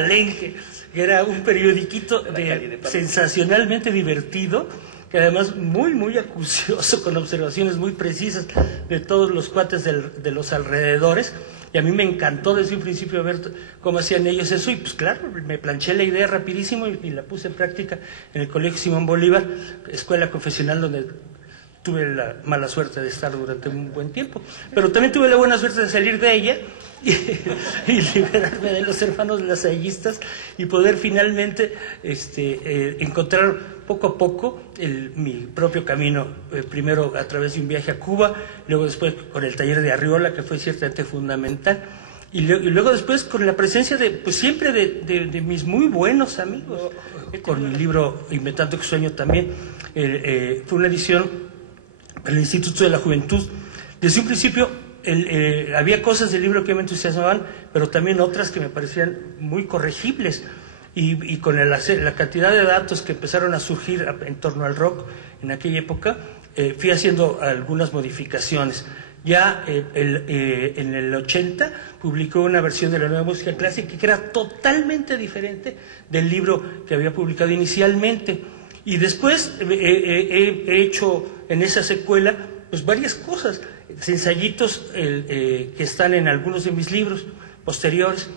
Palenque, que era un periodiquito sensacionalmente divertido, que además muy, muy acucioso, con observaciones muy precisas de todos los cuates de los alrededores. Y a mí me encantó desde un principio ver cómo hacían ellos eso, y pues claro, me planché la idea rapidísimo y la puse en práctica en el Colegio Simón Bolívar, escuela confesional donde tuve la mala suerte de estar durante un buen tiempo, pero también tuve la buena suerte de salir de ella y liberarme de los hermanos lasallistas y poder finalmente encontrar poco a poco mi propio camino, primero a través de un viaje a Cuba, luego después con el taller de Arriola, que fue ciertamente fundamental, y luego después con la presencia pues siempre de mis muy buenos amigos, con mi libro Inventando que Sueño también. Fue una edición el Instituto de la Juventud. Desde un principio había cosas del libro que me entusiasmaban, pero también otras que me parecían muy corregibles, y con la cantidad de datos que empezaron a surgir en torno al rock en aquella época, fui haciendo algunas modificaciones. Ya en el 80 publicó una versión de la Nueva Música Clásica que era totalmente diferente del libro que había publicado inicialmente. Y después he hecho en esa secuela pues varias cosas, ensayitos que están en algunos de mis libros posteriores.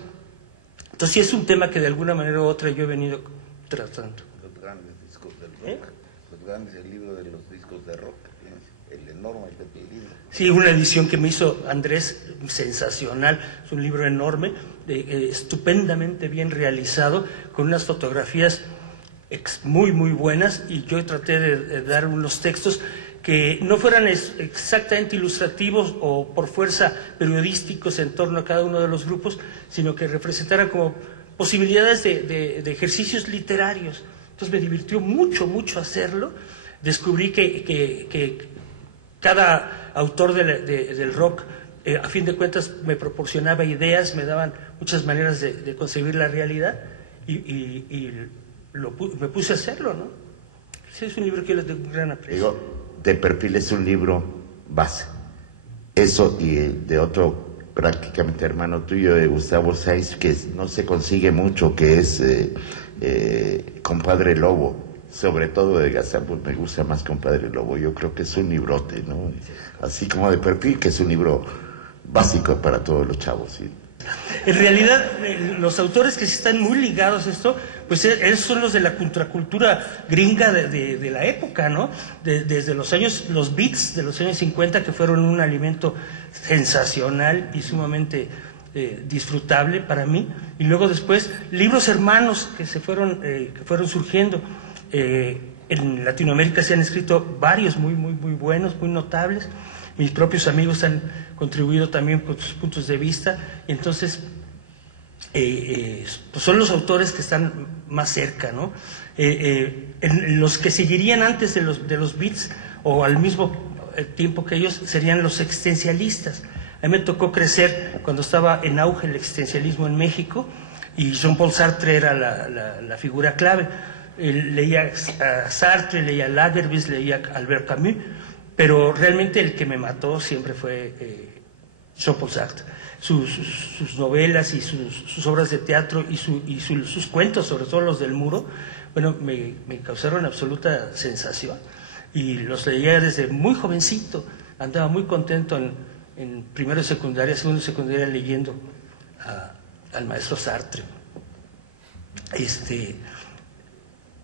Entonces sí es un tema que de alguna manera u otra yo he venido tratando. Los grandes discos del rock, el libro de los discos de rock, el enorme libro. Sí, una edición que me hizo Andrés, sensacional, es un libro enorme, estupendamente bien realizado, con unas fotografías muy, muy buenas, y yo traté de dar unos textos que no fueran exactamente ilustrativos o por fuerza periodísticos en torno a cada uno de los grupos, sino que representaran como posibilidades de ejercicios literarios. Entonces me divirtió mucho, mucho hacerlo. Descubrí que cada autor del rock, a fin de cuentas, me proporcionaba ideas, me daban muchas maneras de concebir la realidad, y me puse a hacerlo, ¿no? Sí, es un libro que yo le tengo un gran aprecio. De Perfil es un libro base. Eso, y de otro prácticamente hermano tuyo, de Gustavo Sáenz, que no se consigue mucho, que es Compadre Lobo. Sobre todo de Gazán, pues me gusta más Compadre Lobo. Yo creo que es un librote, ¿no? Así como de Perfil, que es un libro básico para todos los chavos, ¿sí? En realidad, los autores que sí están muy ligados a esto, pues esos son los de la contracultura gringa de la época, ¿no? Desde los beats de los años 50, que fueron un alimento sensacional y sumamente disfrutable para mí, y luego después libros hermanos que fueron surgiendo. En Latinoamérica se han escrito varios muy, muy, muy buenos, muy notables. Mis propios amigos han contribuido también con sus puntos de vista, y entonces pues son los autores que están más cerca, ¿no? Los que seguirían antes de los beats, o al mismo tiempo que ellos, serían los existencialistas. A mí me tocó crecer cuando estaba en auge el existencialismo en México, y Jean-Paul Sartre era la figura clave. Leía a Sartre, leía a Lagerbies, leía a Albert Camus, pero realmente el que me mató siempre fue Jean-Paul Sartre. Sus novelas y sus obras de teatro y sus cuentos, sobre todo los del Muro, bueno, me causaron absoluta sensación, y los leía desde muy jovencito. Andaba muy contento en primero de secundaria, segundo de secundaria, leyendo al maestro Sartre.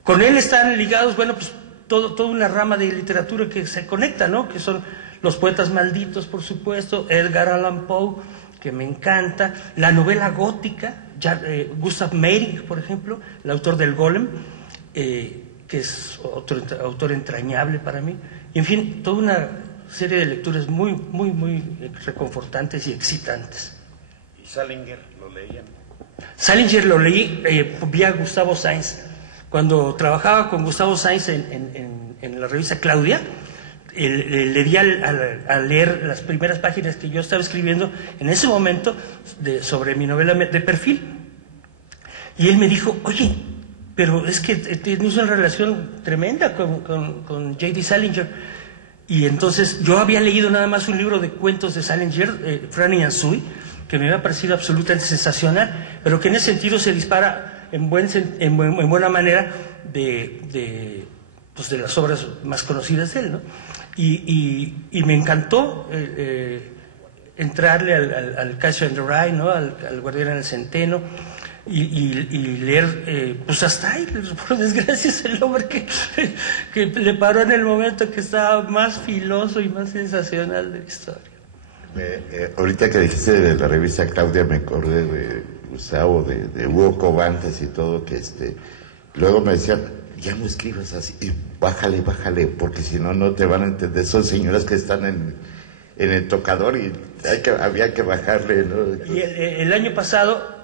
Con él están ligados, bueno, pues toda una rama de literatura que se conecta, ¿no? Que son los poetas malditos, por supuesto, Edgar Allan Poe, que me encanta, la novela gótica, Gustav Meyrink, por ejemplo, el autor del Golem, que es otro autor entrañable para mí, y en fin, toda una serie de lecturas muy, muy, muy reconfortantes y excitantes. ¿Y Salinger lo leían? Salinger lo leí vía Gustavo Sáenz. Cuando trabajaba con Gustavo Sáenz en la revista Claudia, le di a leer las primeras páginas que yo estaba escribiendo en ese momento sobre mi novela de Perfil. Y él me dijo, oye, pero es que tienes una relación tremenda con J.D. Salinger. Y entonces yo había leído nada más un libro de cuentos de Salinger, Franny and Zooey, que me había parecido absolutamente sensacional, pero que en ese sentido se dispara en buena manera de las obras más conocidas de él, ¿no? Y me encantó entrarle al Catcher in the Rye, ¿no? al Guardián en el Centeno, y leer, pues hasta ahí, por desgracia, es el hombre que le paró en el momento que estaba más filoso y más sensacional de la historia. Ahorita que dijiste de la revista Claudia, me acordé de Gustavo, de Hugo Cobantes y todo, que luego me decían, ya no escribas así, bájale, porque si no, no te van a entender. Son señoras que están en el tocador y había que bajarle, ¿no? Y el año pasado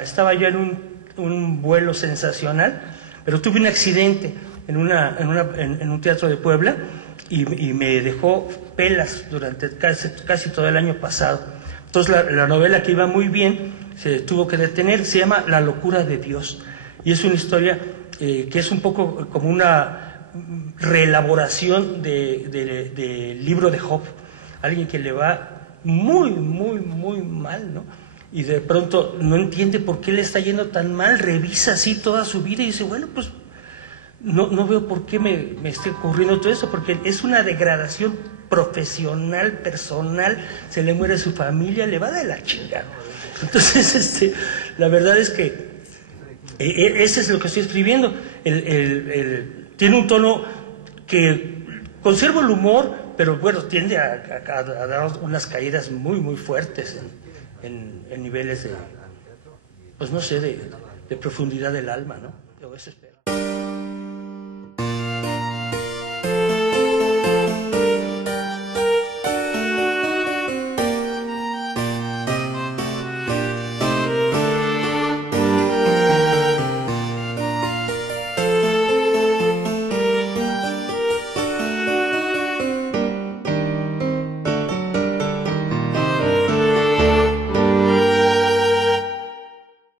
estaba yo en un vuelo sensacional, pero tuve un accidente en un teatro de Puebla y me dejó pelas durante casi todo el año pasado. Entonces la novela, que iba muy bien, se tuvo que detener. Se llama La locura de Dios, y es una historia que es un poco como una reelaboración del libro de Job. Alguien que le va muy, muy, muy mal, ¿no? Y de pronto no entiende por qué le está yendo tan mal, revisa así toda su vida y dice, bueno, pues no veo por qué me esté ocurriendo todo eso, porque es una degradación profesional, personal, se le muere su familia, le va de la chingada. Entonces, la verdad es que ese es lo que estoy escribiendo. Tiene un tono que conserva el humor, pero bueno, tiende a dar unas caídas muy, muy fuertes en niveles de, pues no sé, de profundidad del alma, ¿no?